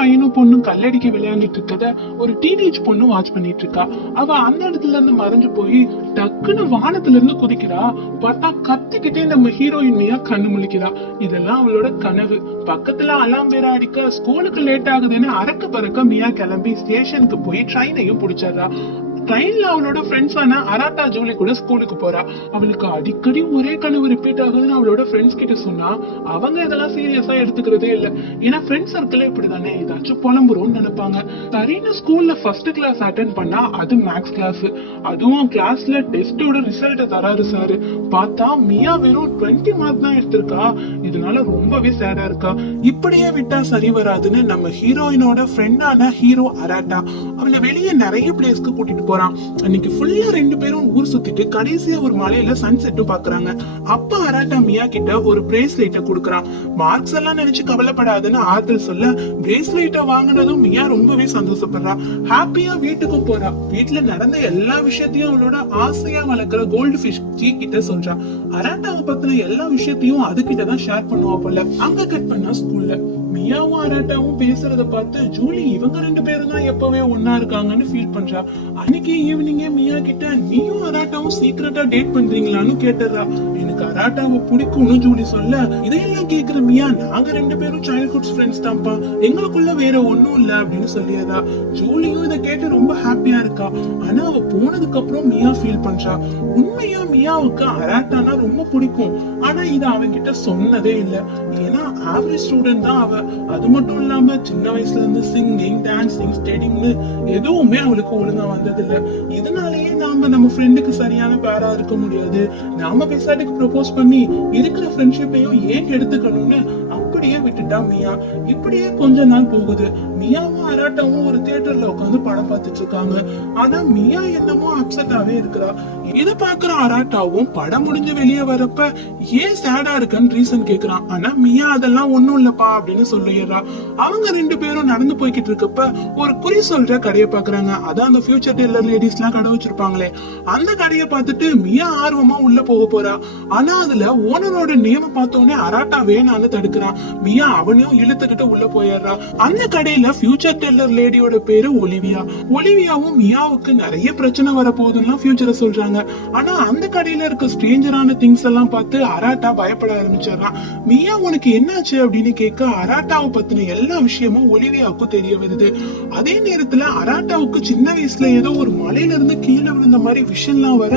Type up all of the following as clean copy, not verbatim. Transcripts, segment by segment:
பையனும் பொண்ணும் கல்லடிக்க விளையாண்டுட்டு இருக்கத ஒரு டீனேஜ் பொண்ணு வாட்ச் பண்ணிட்டு இருக்கா. அவ அந்த இடத்துல இருந்து மறைஞ்சு போய் டக்குன்னு வானத்துல இருந்து குதிக்கிறா. பார்த்தா கத்திக்கிட்டே நம்ம ஹீரோயின் மியா கண்ணு முழிக்கிறா. இதெல்லாம் அவளோட கனவு. பக்கத்துல அலாம் வேற அடிக்க ஸ்கூலுக்கு லேட் ஆகுதுன்னு அறக்க பறக்க மியா கிளம்பி ஸ்டேஷனுக்கு போய் ட்ரெயினையும் பிடிச்சிடுறா. ட்ரெயின்ல அவளோட ஃப்ரெண்ட்ஸான அராட்டா ஜூலி கூட ஸ்கூலுக்கு போறா. அவளுக்கு அடிக்கடி ஒரே கனவு ரிப்பீட் ஆகுதுன்னு அவளோட ஃப்ரெண்ட்ஸ் கிட்ட சொன்னா அவங்க இதெல்லாம் சீரியஸா எடுத்துக்கிறதே இல்ல. ஏன்னா ஃப்ரெண்ட்ஸ் சர்க்கிள் இப்படிதானே, ஏதாச்சும் புலம்புறோம்னு நினைப்பாங்க. சரின்னு ஸ்கூல்ல ஃபர்ஸ்ட் கிளாஸ் அட்டென்ட் பண்ணா அது மேக்ஸ் கிளாஸ். அதுவும் கிளாஸ்ல டெஸ்டோட ரிசல்ட் தராரு சாரு. பார்த்தா மியா வெறும் 20 மார்க் தான் எடுத்திருக்கா. இதனால ரொம்பவே சேடா இருக்கா. இப்படியே விட்டா சரி வராதுன்னு நம்ம ஹீரோயினோட ஃப்ரெண்டான ஹீரோ அராட்டா அவளை வெளியே நிறைய பிளேஸ்க்கு கூட்டிட்டு போறான். அன்னைக்கு ஃபுல்லா 2 பேரும் ஊர் சுத்திட்டு கடைசியா ஒரு மலையில சன்செட்டும் பாக்குறாங்க. அப்ப அராட்டா மியா கிட்ட ஒரு பிரேஸ்லெட்டை கொடுக்கறான். மார்க்ஸ் எல்லாம் நினைச்சு கவலைப்படாதுன்னு ஆறுதல் சொல்ல பிரேஸ்லெட்டை வாங்கினதும் மியா ரொம்பவே சந்தோஷப்படுறா. ஹாப்பியா வீட்டுக்கும் போறா. வீட்டுல நடந்த எல்லா விஷயத்தையும் அவளோட ஆசையா வளர்க்கிற கோல்டு ஃபிஷ் ஜி கிட்ட சொல்றா. அராட்டாவை பத்தின எல்லா விஷயத்தையும் அது கிட்டதான் ஷேர் பண்ணுவா போல. அங்க கட் பண்ணா ஸ்கூல்ல மியாவும் அராட்டாவும் பேசுறத பார்த்து ஜூலி இவங்க 2 பேரும் தான் எப்பவே ஒன்னா இருக்காங்கன்னு ஃபீல் பண்றா. அன்னைக்கு ஈவினிங்கே மியா கிட்ட நீயும் அராட்டாவும் சீக்கிரட்டா டேட் பண்றீங்களான்னு கேட்டுறா. எனக்கு அராட்டாவை பிடிக்கும்னு ஜூலி சொல்ல இதையெல்லாம் கேக்குற மியா நாங்க 2 பேரும் சைல்ட்ஹுட் ஃப்ரெண்ட்ஸ் தான்ப்பா, எங்களுக்குள்ள வேற ஒண்ணும் இல்ல அப்படின்னு சொல்லியதா. ஜூலியும் இதை கேட்டு ரொம்ப ஹாப்பியா இருக்கா. ஆனா அவ போனதுக்கு அப்புறம் மியா ஃபீல் பண்றா. உண்மையா மியாவுக்கு அராட்டானா ரொம்ப பிடிக்கும். ஆனா இத அவன்கிட்ட சொன்னதே இல்ல. ஏன்னா ஆவரேஜ் ஸ்டூடெண்ட் தான் அவ. அது மட்டும் இல்லாம சின்ன வயசுல இருந்து சிங்கிங், டான்சிங், ஸ்டடிங்னு எதுவுமே அவளுக்கு ஒழுங்கா வந்தது இல்ல. இதனாலேயே நம்ம ஃப்ரெண்டுக்கு சரியான பேரா இருக்க முடியாது. நாம பேசாட்டுக்கு ப்ரொபோஸ் பண்ணி இருக்கிற ஃப்ரெண்ட்ஷிப்பையும் ஏன் எடுத்துக்கணும்னு அப்படியே விட்டுட்டா மியா. இப்படியே கொஞ்ச நாள் போகுது. மியாவும் அராட்டாவும் ஒரு தியேட்டர்ல உட்காந்து படம் பார்த்துட்டு இருக்காங்க. ஆனா மியா என்னமோ அப்செட்டாவே இருக்கிறா. இத பாக்குற அராட்டாவும் படம் முடிஞ்சு வெளியே வரப்ப ஏன் சேடா இருக்குன்னு ரீசன் கேக்குறான். ஆனா மியா அதெல்லாம் ஒண்ணும் இல்லப்பா அப்படின்னு சொல்லிடுறா. அவங்க 2 பேரும் நடந்து போய்கிட்டு இருக்கப்ப ஒரு குறி சொல்ற கடையை பாக்குறாங்க. அதான் அந்த ஃபியூச்சர் டெய்லர் லேடிஸ் எல்லாம் கடை வச்சிருப்பாங்களே அந்த கடையை பார்த்துட்டு மியா ஆர்வமா உள்ள போக போறா. ஆனா அதுல ஓனரோட நேம பார்த்தோன்னே அராட்டா வேணான்னு தடுக்கிறான். மியா அவனையும் இழுத்துக்கிட்டு உள்ள போயிடுறா. அந்த கடையில ஃபியூச்சர் டெய்லர் லேடியோட பேரு ஒலிவியா. ஒலிவியாவும் மியாவுக்கு நிறைய பிரச்சனை வரப்போகுதுன்னா ஃபியூச்சரை சொல்றாங்க. ஆனா அந்த கடையில இருக்க ஸ்ட்ரேஞ்சரான திங்ஸ் எல்லாம் பார்த்து அராட்டா பயப்பட ஆரம்பிச்சிடறான். மியா உனக்கு என்னாச்சு அப்படின்னு கேட்க அராட்டாவை பத்தின எல்லா விஷயமும் ஒலிவியாவுக்கு தெரிய வருது. அதே நேரத்துல அராட்டாவுக்கு சின்ன வயசுல ஏதோ ஒரு மலையில இருந்து கீழே விழுந்த மாதிரி விஷயம்லாம் வர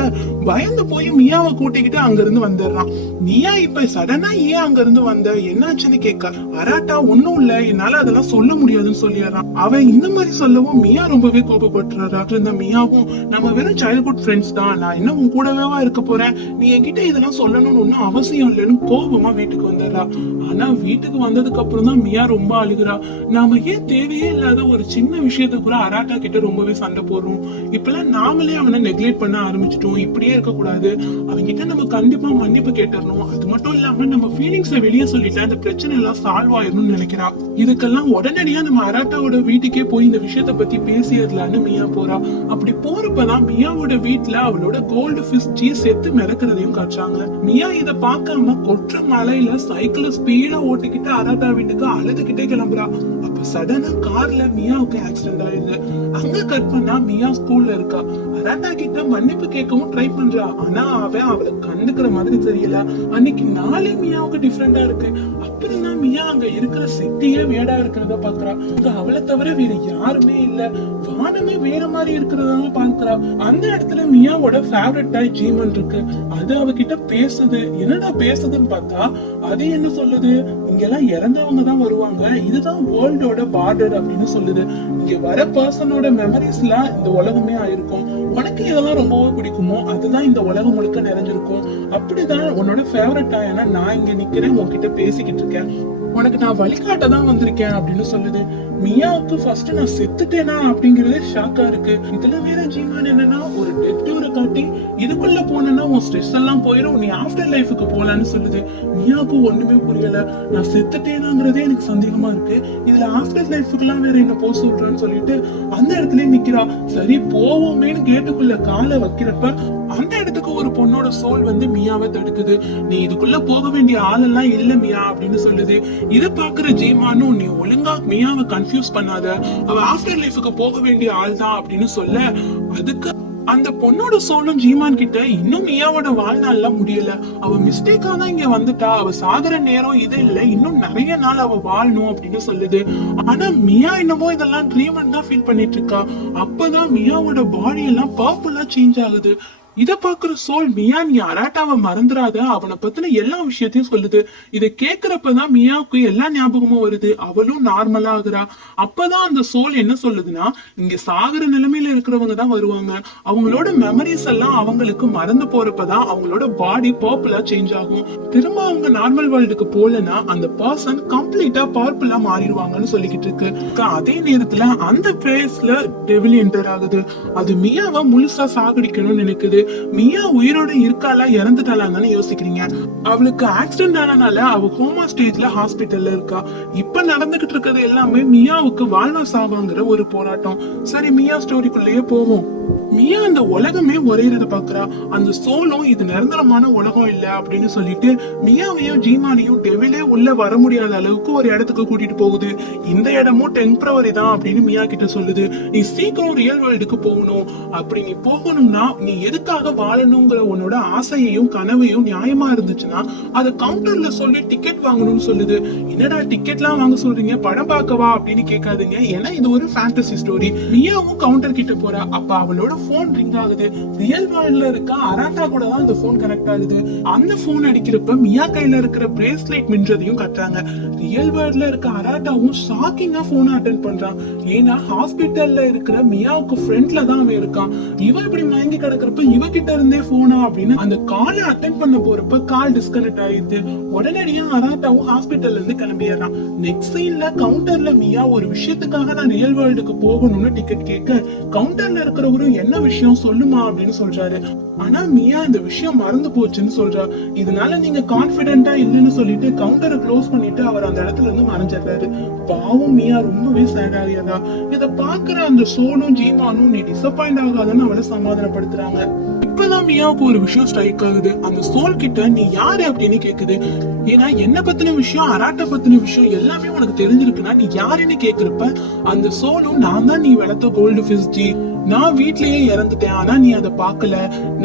பயந்து போய் மியாவை கூட்டிக்கிட்டு அங்க இருந்து வந்துடுறான். மியா இப்ப சடனா ஏன் அங்க இருந்து வந்த, என்னாச்சுன்னு கேட்க அராட்டா ஒண்ணும் இல்ல, என்னால அதெல்லாம் சொல்ல முடியாதுன்னு சொல்லிடுறான். அவன் இந்த மாதிரி சொல்லவும் மியா ரொம்பவே கோபப்பட்டுறா. இந்த மியாவும் நம்ம வெறும் சைல்ட்ஹுட் ஃப்ரெண்ட்ஸ் தான், நான் என்ன உன் கூடவேவா இருக்க போறேன், நீ என்கிட்ட இதெல்லாம் சொல்லணும்னு ஒன்னும் அவசியம் இல்லைன்னு கோபமா வீட்டுக்கு வந்துடுறா. ஆனா வீட்டுக்கு வந்ததுக்கு அப்புறம் தான் மியா ரொம்ப அழுகுறா. நாம ஏன் தேவையே இல்லாத ஒரு சின்ன விஷயத்த கூட அராட்டா கிட்ட ரொம்பவே சண்டை போடுறோம். இப்பெல்லாம் நாமளே அவனை நெக்லெக்ட் பண்ண ஆரம்பிச்சிட்டோம். இப்படியே இருக்க கூடாது. அவன்கிட்ட நம்ம கண்டிப்பா மன்னிப்பு கேட்டுறணும். அது மட்டும் இல்லாம நம்ம ஃபீலிங்ஸை வெளியே சொல்லிட்டா அந்த பிரச்சனை எல்லாம் சால்வ் ஆயிடும்னு நினைக்கிறா. இதுக்கெல்லாம் உடனடியா நம்ம அராட்டாவோட வீட்டுக்கே போய் இந்த விஷயத்த பத்தி பேசிடலான்னு மியா போறா. அப்படி போறப்பதான் மியாவோட வீட்டுல அவளோட கோல்டு ஃபிஷ் செத்து மிதக்கிறதையும் காட்டுறாங்க. மியா இத பார்க்காம கொற்ற மலையில சைக்கிள ஸ்பீடா ஓட்டிக்கிட்டு அராட்டா வீட்டுக்கு அழுதுகிட்டே கிளம்புறா. அப்ப சடனா கார்ல மியாவுக்கு ஆக்சிடென்ட் ஆயிடுது. அங்க கட் பண்ணா மியா ஸ்கூல்ல இருக்கா. அராட்டா கிட்ட மன்னிப்பு கேட்கவும் ட்ரை பண்றா. ஆனா அவன் அவளை கண்டுக்கிற மாதிரி தெரியல. அன்னைக்கு நாளே மியாவுக்கு டிஃபரெண்டா இருக்கு. அப்புறம் தான் மியா அங்க இருக்கிற சிட்டியே வேடா இருக்கிறத பாக்குறா. அவளை தவிர வேற யாருமே இல்ல. வானமே வேற மாதிரி இருக்கிறதா பாக்குறா. அந்த இடத்துல மியாவோட ஃபேவரட் டாய் ஜீமன் இருக்கு. அது அவகிட்ட பேசுது. என்னடா பேசுதுன்னு பார்த்தா அது என்ன சொல்லுது, இங்கெல்லாம் இறந்தவங்க தான் வருவாங்க, இதுதான் வேர்ல்டோட பார்டர் அப்படின்னு சொல்லுது. இங்க வர பர்சனோட மெமரிஸ்ல இந்த உலகமே ஆயிருக்கும். உனக்கு இதெல்லாம் ரொம்பவே பிடிக்குமோ அதுதான் இந்த உலகம் முழுக்க நிறைஞ்சிருக்கும். அப்படிதான் உன்னோட ஃபேவரட் டாய்னா நான் இங்க நிக்கிறேன், உன்கிட்ட பேசிக்கிட்டு இருக்கேன், உனக்கு நான் வழிகாட்ட தான் வந்திருக்கேன் அப்படின்னு சொல்லுது. மியாவுக்கு ஃபர்ஸ்ட் நான் செத்துட்டேனா அப்படிங்கறதே ஷாக்கா இருக்கு. இதுல வேற ஜீமான் என்னன்னா ஒரு டெத் டூரை காட்டி இதுக்குள்ள போனா உன் ஸ்ட்ரெஸ் எல்லாம் போயிடும், நீ ஆஃப்டர் லைஃபுக்கு போலான்னு சொல்லுது. மியாவுக்கு ஒண்ணுமே புரியல. நான் செத்துட்டேனாங்கிறதே எனக்கு சந்தேகமா இருக்கு. இதுல ஆஃப்டர் லைஃபுக்கு எல்லாம் வேற என்ன போக சொல்றேன்னு சொல்லிட்டு அந்த இடத்துல நிக்கிறா. சரி போவோமேன்னு கேட்டுக்குள்ள காலை வைக்கிறப்ப அந்த இடத்துக்கு ஒரு பொண்ணோட சோல் வந்து மியாவை தடுக்குது. நீ இதுக்குள்ள போக வேண்டிய ஆளெல்லாம் இல்ல மியா அப்படின்னு சொல்லுது. இத பாக்குற ஜீமானும் நீ ஒழுங்கா மியாவை கன்ஃபியூஸ் பண்ணாத, அவ ஆஃப்டர் லைஃபுக்கு போக வேண்டிய ஆள் தான் அப்படின்னு சொல்ல, அதுக்கு அந்த பொண்ணோட சோலும் ஜீமான் கிட்ட இன்னும் மியாவோட வாழ்நாள்ல முடியல, அவ மிஸ்டேக்கா தான் இங்க வந்துட்டா, அவ சாகுற நேரம் இது இல்ல, இன்னும் நிறைய நாள் அவ வாழணும் அப்படின்னு சொல்லுது. ஆனா மியா என்னமோ இதெல்லாம் ட்ரீம் தான் ஃபீல் பண்ணிட்டு இருக்கா. அப்பதான் மியாவோட பாடி எல்லாம் பர்பிளா சேஞ்ச் ஆகுது. இத பாக்குற சோல் மியா நீ அராட்டாவை மறந்துடாத, அவனை பத்தின எல்லா விஷயத்தையும் சொல்லுது. இத கேக்குறப்பதான் மியாவுக்கு எல்லா ஞாபகமும் வருது, அவளும் நார்மலா ஆகுறா. அப்பதான் அந்த சோல் என்ன சொல்லுதுன்னா, இங்க சாகுற நிலைமையில இருக்கிறவங்க தான் வருவாங்க, அவங்களோட மெமரிஸ் எல்லாம் அவங்களுக்கு மறந்து போறப்பதான் அவங்களோட பாடி பர்பிளா சேஞ்ச் ஆகும். திரும்ப அவங்க நார்மல் வேர்ல்டுக்கு போலனா அந்த பர்சன் கம்ப்ளீட்டா பர்பிளா மாறிடுவாங்கன்னு சொல்லிக்கிட்டு இருக்கு. அதே நேரத்துல அந்த பிளேஸ்ல டெவில் என்டர் ஆகுது. அது மியாவை முழுசா சாகடிக்கணும்னு நினைக்குது. மியா உயிரோட இருக்காளா இறந்துட்டாளான்னு யோசிக்கிறீங்க. அவளுக்கு ஆக்சிடென்ட் ஆனனால அவ கோமா ஸ்டேஜ்ல ஹாஸ்பிட்டல்ல இருக்கா. இப்ப நடந்துகிட்டு இருக்கிறது எல்லாமே மியாவுக்கு வாழ்வா சாவாங்கிற ஒரு போராட்டம். சரி, மியா ஸ்டோரிக்குள்ளேயே போவோம். மியா அந்த உலகமே உரையிறத பாக்குறா. அந்த சோலும் இது நிரந்தரமான உலகம் இல்ல அப்படின்னு சொல்லிட்டு மியாவையும் ஜீமானையும் டெவிலே உள்ள வர முடியாத அளவுக்கு ஒரு இடத்துக்கு கூட்டிட்டு போகுது. இந்த இடமும் டெம்பரவரி தான் அப்படின்னு மியா கிட்ட சொல்லுது. நீ சீக்கிரம் ரியல் வேர்ல்டுக்கு போகணும், அப்படி நீ போகணும்னா நீ எதுக்காக வாழணுங்கிற உன்னோட ஆசையையும் கனவையும் நியாயமா இருந்துச்சுன்னா அதை கவுண்டர்ல சொல்லி டிக்கெட் வாங்கணும்னு சொல்லுது. என்னடா டிக்கெட்லாம் வாங்க சொல்றீங்க, படம் பார்க்கவா அப்படின்னு கேட்காதீங்க, ஏன்னா இது ஒரு ஃபேண்டசி ஸ்டோரி. மியாவும் கவுண்டர் கிட்ட போறா. அப்ப அவளோட போன் ரிங் ஆகுது. ரியல் வேர்ல்ட்ல இருக்க அராட்டா கூட தான் அந்த போன் கனெக்ட் ஆகுது. அந்த போன் அடிக்கிறப்ப மியா கையில இருக்கிற பிரேஸ்லெட் மின்றதையும் கட்டுறாங்க. ரியல் வேர்ல்ட்ல இருக்க அராட்டாவும் ஷாக்கிங்கா போன் அட்டென்ட் பண்றான். ஏன்னா ஹாஸ்பிட்டல்ல இருக்கிற மியாவுக்கு ஃப்ரண்ட்ல தான் அவன் இருக்கான். இவ இப்படி மயங்கி கிடக்கிறப்ப இவ கிட்ட இருந்தே போனா அப்படின்னு அந்த காலை அட்டென்ட் பண்ண போறப்ப கால் டிஸ்கனெக்ட் ஆயிடுது. உடனடியா அராட்டாவும் ஹாஸ்பிட்டல்ல இருந்து கிளம்பிடுறான். நெக்ஸ்ட் சீன்ல கவுண்டர்ல மியா ஒரு விஷயத்துக்காக நான் ரியல் வேர்ல்டுக்கு போகணும்னு டிக்கெட் கேட்க, கவுண்டர்ல இருக்கிறவரும் என்ன விஷயம் சொல்லுமா அப்படின்னு சொல்றாரு. ஆனா மியா இந்த விஷயம் மறந்து போச்சுன்னு சொல்றா. இதனால நீங்க கான்பிடென்ட்டா இல்லன்னு சொல்லிட்டு கவுண்டரை க்ளோஸ் பண்ணிட்டு அவர் அந்த இடத்துல இருந்து மறைஞ்சிடுறாரு. பாவம் மியா ரொம்பவே சேட் ஆகியதா. இத பாக்குற அந்த சோலும் ஜீமானும் நீ டிசப்பாயிண்ட் ஆகாதன்னு அவளை சமாதானப்படுத்துறாங்க. இப்பதான் மியாவுக்கு ஒரு விஷயம் ஸ்ட்ரைக் ஆகுது. அந்த சோல் கிட்ட நீ யாரு அப்படின்னு கேக்குது. ஏன்னா என்ன பத்தின விஷயம், அராட்டா பத்தின விஷயம் எல்லாமே உனக்கு தெரிஞ்சிருக்குன்னா நீ யாருன்னு கேக்குறப்ப அந்த சோலும் நான் தான் நீ வளர்த்த கோல்டு ஃபிஷ் ஜி, நான் வீட்லயே இறந்துட்டேன், ஆனா நீ அதை பாக்கல,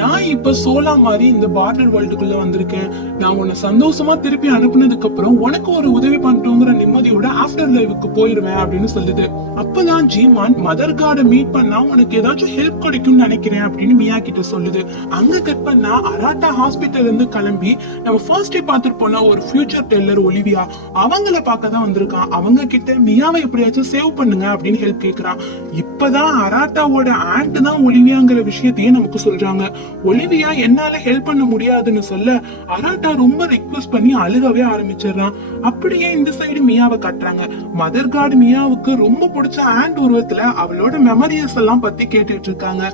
நான் இப்ப சோலா மாதிரி இந்த பார்டர் வேர்ல்டுக்குள்ள வந்திருக்கேன், நான் உன்னை சந்தோஷமா திருப்பி அனுப்புனதுக்கு அப்புறம் உனக்கு ஒரு உதவி பண்ணிட்டோங்கிற நிம்மதியோட ஆஃப்டர் லைஃப்க்கு போயிருவேன் அப்படின்னு சொல்லுது. அப்பதான் ஜீமான் மதர் கார்டை மீட் பண்ணா உனக்கு ஏதாச்சும் ஹெல்ப் கிடைக்கும்னு நினைக்கிறேன் அப்படின்னு மியா கிட்ட சொல்லுது. அங்க கட் பண்ணா அராட்டா ஹாஸ்பிட்டல்ல இருந்து கிளம்பி நம்ம ஃபர்ஸ்ட் டே பாத்துட்டு போன ஒரு ஃபியூச்சர் டெல்லர் ஒலிவியா அவங்கள பார்க்க தான் வந்திருக்கான். அவங்க கிட்ட மியாவை எப்படியாச்சும் சேவ் பண்ணுங்க அப்படின்னு ஹெல்ப் கேக்குறான். இப்பதான் அராட்டாவோட ஆண்ட் தான் ஒலிவியாங்கிற விஷயத்தையே நமக்கு சொல்றாங்க. ஒலிவியா என்னால ஹெல்ப் பண்ண முடியாதுன்னு சொல்ல அராட்டா ரொம்ப ரிக்வெஸ்ட் பண்ணி அழுகவே ஆரம்பிச்சிடறான். அப்படியே இந்த சைடு மியாவை காட்டுறாங்க. மதர் கார்டு மியாவுக்கு ரொம்ப பிடிச்ச ஆண்ட் உருவத்துல அவளோட மெமரிஸ் எல்லாம் பத்தி கேட்டுட்டு இருக்காங்க.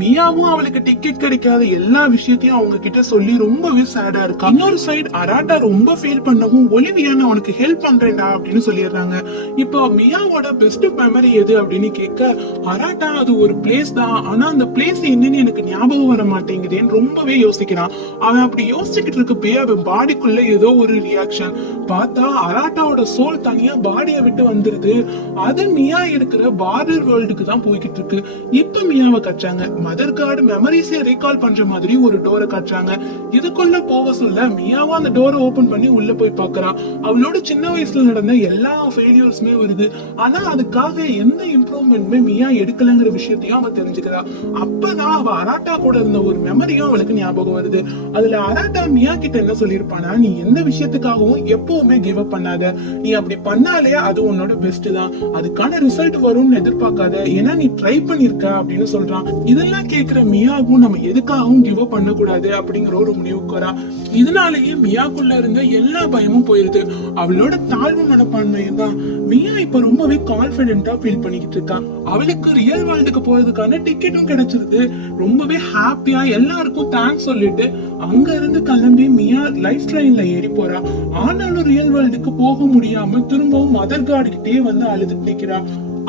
மியாவும் அவளுக்கு டிக்கெட் கிடைக்காத எல்லா விஷயத்தையும் அவங்க கிட்ட சொல்லி ரொம்பவே சேடா இருக்கா. இன்னொரு சைடு அராட்டா ரொம்ப ஃபீல் பண்ணவும் ஒலிவியா நான் உனக்கு ஹெல்ப் பண்றேன்டா அப்படின்னு சொல்லிடுறாங்க. இப்போ மியாவோட பெஸ்ட் மெமரி எது அப்படின்னு கேட்க அராட்டா அது ஒரு பிளேஸ் தான், ஆனா அந்த பிளேஸ் என்னன்னு எனக்கு ஞாபகம் வர மாட்டேங்குதேன்னு ரொம்பவே யோசிக்கிறான். அவன் அப்படி யோசிச்சுக்கிட்டு இருக்கப்பே அவன் பாடிக்குள்ள ஏதோ ஒரு ரியாக்ஷன் பார்த்தா அராட்டாவோட சோல் தனியா பாடியை விட்டு வந்துருது. அது மியா இருக்கிற பார்டர் வேர்ல்டுக்கு தான் போய்கிட்டு இருக்கு. இப்ப மியாவை காட்டுறாங்க. மதர் கார்டு மெமரிஸை ரீகால் பண்ற மாதிரி ஒரு டோரை காட்டுறாங்க. இதுக்குள்ள போக சொல்ல மியாவும் அந்த டோரை ஓபன் பண்ணி உள்ள போய் பாக்குறா. அவளோட சின்ன வயசுல நடந்த எல்லா ஃபெயிலியர்ஸுமே வருது. ஆனா அதுக்காக எந்த இம்ப்ரூவ்மெண்ட்மே மியா எடுக்கலங்கிற விஷயத்தையும் அவ தெரிஞ்சுக்கிறா. அப்பதான் அவ அராட்டா கூட இருந்த ஒரு மெமரியும் அவளுக்கு ஞாபகம் வருது. அதுல அராட்டா மியா கிட்ட என்ன சொல்லிருப்பானா, நீ எந்த விஷயத்துக்காகவும் எப்பவுமே கிவ் அப் பண்ணாத, நீ அப்படி பண்ணாலே அது உன்னோட பெஸ்ட் தான், அதுக்கான ரிசல்ட் வரும்னு எதிர்பார்க்காத, ஏன்னா நீ ட்ரை பண்ணிருக்க அப்படின்னு சொல்றான். இதெல்லாம் கேக்குற மியாவும் நம்ம எதுக்காகவும் கிவ் அப் பண்ணக்கூடாது அப்படிங்கிற ஒரு முடிவுக்கு வரா. இதனாலேயே மியாக்குள்ள இருந்த எல்லா பயமும் போயிருது. அவளோட தாழ்வு மனப்பான்மையும் தான் மியா இப்ப ரொம்பவே கான்பிடென்ட்டா ஃபீல் பண்ணிக்கிட்டு இருக்கா. அவளுக்கு ரியல் வேர்ல்டுக்கு போறதுக்கான டிக்கெட்டும் கிடைச்சிருது. ரொம்பவே ஹாப்பியா எல்லாருக்கும் தேங்க்ஸ் சொல்லிட்டு அங்க இருந்து கிளம்பி மியா லைஃப் ட்ரெயின்ல ஏறி போறா. ஆனாலும் ரியல் வேர்ல்டுக்கு போக முடியாம திரும்பவும் மதர் கார்டு கிட்டே வந்து அழுதுட்டு நிக்கிறா.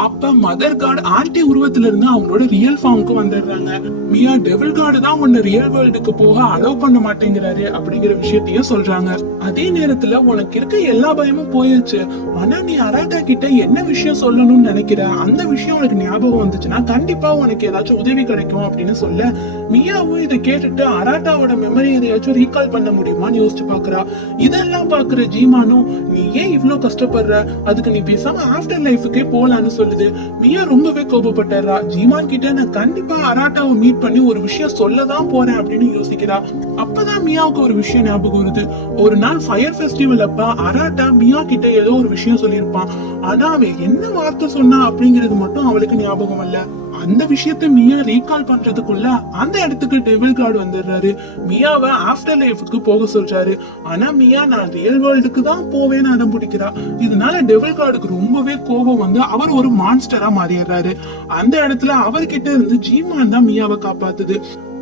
அப்ப மதர் காட் ஆன்டி உருவத்துல இருந்து அவங்களோட ரியல் ஃபார்முக்கு வந்துடுறாங்க. மியா டெவில் கார்டு தான் உன்னை ரியல் வேர்ல்டுக்கு போக அலோவ் பண்ண மாட்டேங்கிறாரு அப்படிங்கிற விஷயத்தையும் சொல்றாங்க. அதே நேரத்துல உனக்கு இருக்க எல்லா பயமும் போயிடுச்சு, ஆனா நீ அராட்டா கிட்ட என்ன விஷயம் சொல்லணும்னு நினைக்கிற அந்த விஷயம் உனக்கு ஞாபகம் வந்துச்சுன்னா கண்டிப்பா உனக்கு ஏதாச்சும் உதவி கிடைக்கும் அப்படின்னு சொல்ல, மியாவும் இதை கேட்டுட்டு அராட்டாவோட மெமரி எதையாச்சும் ரீகால் பண்ண முடியுமான்னு யோசிச்சு பாக்குறா. இதெல்லாம் பாக்குற ஜீமானும் நீ ஏன் இவ்ளோ கஷ்டப்படுற, அதுக்கு நீ பேசாம ஆஃப்டர் லைஃபுக்கே போலான்னு சொல்லுது. மியா ரொம்பவே கோபப்பட்டுறா. ஜீமான் கிட்ட நான் கண்டிப்பா அராட்டாவை மீட் பண்ணி ஒரு விஷயம் சொல்லதான் போறேன் அப்படின்னு யோசிக்கிறா. அப்பதான் மியாவுக்கு ஒரு விஷயம் ஞாபகம் வருது. ஒரு நாள் ஃபயர் ஃபெஸ்டிவல் அப்ப அராட்டா மியா கிட்ட ஏதோ ஒரு விஷயம் சொல்லியிருப்பான். ஆனா அவன் என்ன வார்த்தை சொன்னா அப்படிங்கிறது மட்டும் அவளுக்கு ஞாபகம் இல்ல. அந்த விஷயத்த மியா ரீகால் பண்றதுக்குள்ள அந்த இடத்துக்கு டெவில் கார்டு வந்துடுறாரு. மியாவை ஆஃப்டர் லைஃபுக்கு போக சொல்றாரு. ஆனா மியா நான் ரியல் வேர்ல்டுக்கு தான் போவேன்னு அடம் பிடிக்கிறா. இதனால டெவில் கார்டுக்கு ரொம்பவே கோபம் வந்து அவர் ஒரு மான்ஸ்டரா மாறிடுறாரு. அந்த இடத்துல அவர்கிட்ட இருந்து ஜீமான் தான் மியாவை காப்பாத்துது.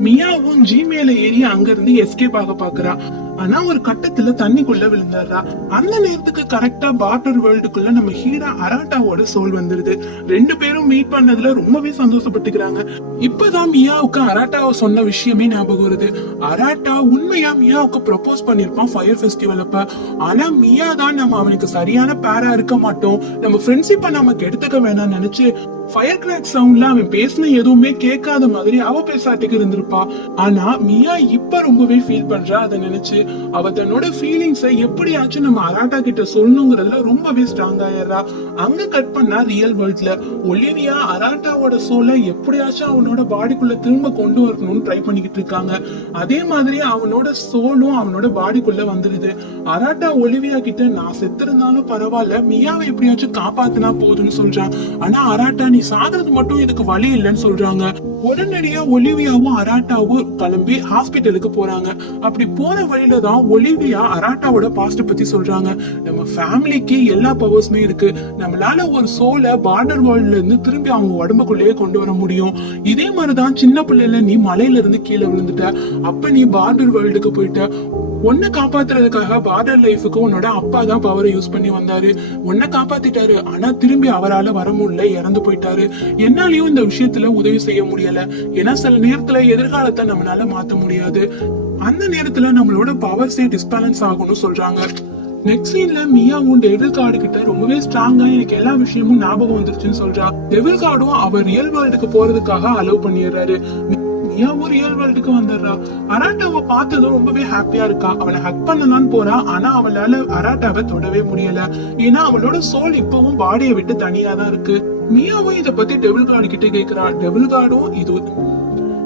மியாவும் ஜி மேல ஏறி அங்க இருந்து எஸ்கேப் ஆக பாக்குறா. ஆனா ஒரு கட்டத்துல தண்ணிக்குள்ள விழுந்துடுறா. அந்த நேரத்துக்கு கரெக்டா பார்டர் வேர்ல்டுக்குள்ள நம்ம ஹீரோ அராட்டாவோட சோல் வந்துருது. ரெண்டு பேரும் மீட் பண்ணதுல ரொம்பவே சந்தோஷப்பட்டுக்கிறாங்க. இப்பதான் மியாவுக்கு அராட்டாவை சொன்ன விஷயமே ஞாபகம் வருது. அராட்டா உண்மையா மியாவுக்கு ப்ரொபோஸ் பண்ணிருப்பான் ஃபயர் ஃபெஸ்டிவல் அப்ப. ஆனா மியா தான் நம்ம அவனுக்கு சரியான பேரா இருக்க மாட்டோம், நம்ம ஃப்ரெண்ட்ஷிப்பை நமக்கு எடுத்துக்க வேணாம்னு நினைச்சு ஃபயர் கிராக் சவுண்ட்ல அவன் பேசின எதுவுமே கேட்காத மாதிரி அவ பேசாட்டுக்கு இருந்திருப்பா. ஆனா மியா இப்ப ரொம்பவே ஃபீல் பண்றா. அதை நினைச்சு அவ தன்னோட ஃபீலிங்ஸை எப்படியாச்சும் நம்ம அராட்டா கிட்ட சொல்லணுங்கிறதுல ரொம்பவே ஸ்ட்ராங் ஆயிடுறா. அங்க கட் பண்ணா ரியல் வேர்ல்ட்ல ஒலிவியா அராட்டாவோட சோலை எப்படியாச்சும் அவனோட பாடிக்குள்ள திரும்ப கொண்டு வரணும்னு ட்ரை பண்ணிக்கிட்டு இருக்காங்க. அதே மாதிரி அவனோட சோலும் அவனோட பாடிக்குள்ள வந்துருது. அராட்டா ஒலிவியா கிட்ட நான் செத்திருந்தாலும் பரவாயில்ல, மியாவை எப்படியாச்சும் காப்பாத்தினா போதும்னு சொல்றான். ஆனா அராட்டா நீ சாகிறது மட்டும் இதுக்கு வழி இல்லைன்னு சொல்றாங்க. உடனடியா ஒலிவியாவும் அராட்டாவும் கிளம்பி ஹாஸ்பிட்டலுக்கு போறாங்க. அப்படி போற வழியில தான் ஒலிவியா அராட்டாவோட பாஸ்ட் பத்தி சொல்றாங்க. நம்ம ஃபேமிலிக்கு எல்லா பவர்ஸுமே இருக்கு, நம்மளால ஒரு சோலை பார்டர் வேர்ல்ட்ல இருந்து திரும்பி அவங்க உடம்புக்குள்ளேயே கொண்டு வர முடியும். இதே மாதிரிதான் சின்ன பிள்ளைல நீ மலையில இருந்து கீழே விழுந்துட்ட, அப்ப நீ பார்டர் வேர்ல்டுக்கு போயிட்ட. உன்னை காப்பாத்துறதுக்காக பார்டர் லைஃபுக்கு உன்னோட அப்பா தான் பவரை யூஸ் பண்ணி வந்தாரு, உன்னை காப்பாத்திட்டாரு. ஆனா திரும்பி அவரால் வர முடியல, இறந்து போயிட்டாரு. என்னாலயும் இந்த விஷயத்துல உதவி செய்ய முடியல, ஏன்னா சில நேரத்துல எதிர்காலத்தை நம்மளால மாத்த முடியாது. அந்த நேரத்துல நம்மளோட பவர்ஸே டிஸ்பேலன்ஸ் ஆகும்னு சொல்றாங்க. நெக்ஸ்ட் சீன்ல மியாவும் டெவில் கார்டு கிட்ட ரொம்பவே ஸ்ட்ராங்கா எனக்கு எல்லா விஷயமும் ஞாபகம் வந்துருச்சுன்னு சொல்றா. டெவில் கார்டும் அவர் ரியல் வேர்ல்டுக்கு போறதுக்காக அலோவ் பண்ணிடுறாரு. மியாவும் ரியல் வேர்ல்டுக்கு வந்துடுறா. அராட்டாவை பார்த்ததும் ரொம்பவே ஹாப்பியா இருக்கா. அவளை ஹக் பண்ணலான்னு போறா. ஆனா அவளால அராட்டாவை தொடவே முடியல, ஏன்னா அவளோட சோல் இப்பவும் பாடியை விட்டு தனியா தான் இருக்கு. மியாவும் இத பத்தி டெவில் கார்டு கிட்ட கேக்குறா. டெவில் கார்டும் இது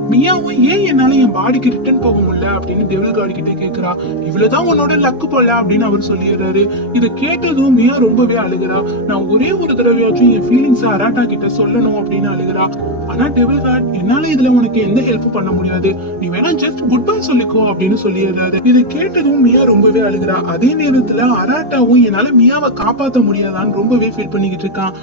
மியாவும் ஏன் என்னால என் பாடிக்கு ரிட்டர்ன் போக முடியல அப்படின்னு டெவில் கார்டு கிட்ட கேக்குறா. இவ்வளவுதான் உன்னோட லக்கு போல அப்படின்னு அவர் சொல்லிடுறாரு. இதை கேட்டதும் மியா ரொம்பவே அழுகிறா. நான் ஒரே ஒரு தடவையாச்சும் என் ஃபீலிங்ஸ் அராட்டா கிட்ட சொல்லணும் அப்படின்னு அழுகிறா. ஆனா டெவில் கார்டு என்னால இதுல உனக்கு எந்த ஹெல்ப்பும் பண்ண முடியாது, நீ வேணா ஜஸ்ட் குட் பை சொல்லிக்கோ அப்படின்னு சொல்லிடுறாரு. இதை கேட்டதும் மியா ரொம்பவே அழுகிறா. அதே நேரத்துல அராட்டாவும் என்னால மியாவை காப்பாத்த முடியாதான்னு ரொம்பவே ஃபீல் பண்ணிக்கிட்டு இருக்கான்.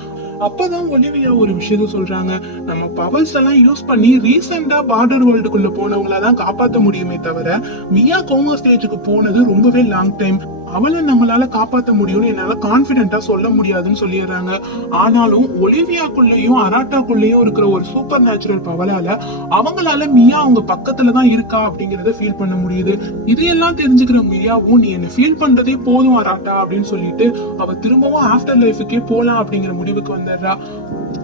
அப்பதான் ஒலிவியா ஒரு விஷயத்த சொல்றாங்க. நம்ம பவர்ஸ் எல்லாம் யூஸ் பண்ணி ரீசெண்டா பார்டர் வேர்ல்டுக்குள்ள போனவங்களதான் காப்பாத்த முடியுமே தவிர மியா கோமா ஸ்டேஜுக்கு போனது ரொம்பவே லாங் டைம். அவளை நம்மளால காப்பாத்த முடியும்னு என்னால கான்பிடென்டா சொல்ல முடியாதுன்னு சொல்லிடுறாங்க. ஆனாலும் ஒலிவியாக்குள்ளேயும் அராட்டாக்குள்ளேயும் இருக்கிற ஒரு சூப்பர் நேச்சுரல் பவரால அவங்களால மியா அவங்க பக்கத்துலதான் இருக்கா அப்படிங்கறத ஃபீல் பண்ண முடியுது. இதையெல்லாம் தெரிஞ்சுக்கிற மியாவும் நீ என்ன ஃபீல் பண்றதே போதும் அராட்டா அப்படின்னு சொல்லிட்டு அவ திரும்பவும் ஆஃப்டர் லைஃபுக்கே போலாம் அப்படிங்கிற முடிவுக்கு வந்துடுறா.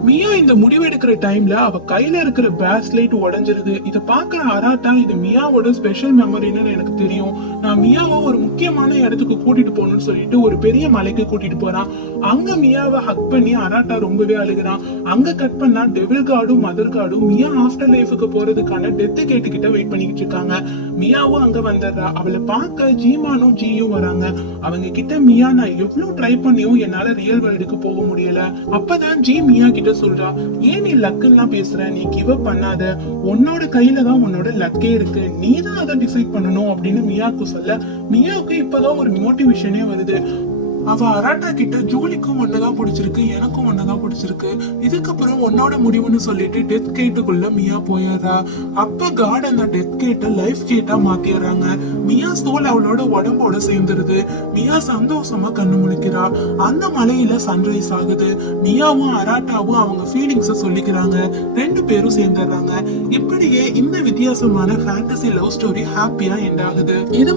மியா இந்த முடிவு எடுக்கிற டைம்ல அவ கையில இருக்கிற பேஸ்லைட் உடைஞ்சிருது. இத பாக்குற அராட்டா இது மியாவோட ஸ்பெஷல் மெமரின்னு எனக்கு தெரியும், நான் மியாவை ஒரு முக்கியமான இடத்துக்கு கூட்டிட்டு போகணும்னு சொல்லிட்டு ஒரு பெரிய மலைக்கு கூட்டிட்டு போறான். அங்க மியாவை ஹக் பண்ணி அராட்டா ரொம்பவே அழுகிறான். அங்க கட் பண்ணா டெவில் கார்டும் மதர் கார்டும் மியா ஆஃப்டர் லைஃபுக்கு போறதுக்கான டெத் கேட்டுக்கிட்ட வெயிட் பண்ணிக்கிட்டு இருக்காங்க. மியாவும் அங்க வந்துடுறா. அவளை பார்க்க ஜீமானும் ஜியும் வராங்க. அவங்க கிட்ட மியா நான் எவ்வளவு ட்ரை பண்ணியும் என்னால ரியல் வேர்ல்டுக்கு போக முடியல. அப்பதான் ஜி மியா கிட்ட சொல்றா, ஏன் நீ லக்குலாம் பேசுற, நீ கிவ் அப் பண்ணாத, உன்னோட கையில தான் உன்னோட லக்கே இருக்கு, நீ தான் அதை டிசைட் பண்ணணும் அப்படின்னு மியாவுக்கு சொல்ல மியாவுக்கு இப்பதான் ஒரு மோட்டிவேஷனே வருது. அவ அராட்டா கிட்ட ஜூலிக்கும் ஒன்னதான் பிடிச்சிருக்கு, எனக்கும் ஒன்னதான் பிடிச்சிருக்கு, இதுக்கப்புறம் உன்னோட முடிவுன்னு சொல்லிட்டு டெத் கேட்டுக்குள்ள மியா போயிடுறா. அப்ப காட் அந்த டெத் கேட்ட லைஃப் கேட்டா மாத்திடுறாங்க. மியா சோல் அவளோட உடம்போட சேர்ந்துருது. மியா சந்தோஷமா கண்ணு முழிக்கிறா. அந்த மலையில சன்ரைஸ் ஆகுது. மியாவும் அராட்டாவும் அவங்க ஃபீலிங்ஸ சொல்லிக்கிறாங்க. 2 பேரும் சேர்ந்துடுறாங்க. இப்படியே இந்த வித்தியாசமான ஃபேண்டசி லவ் ஸ்டோரி ஹாப்பியா எண்ட் ஆகுது. இது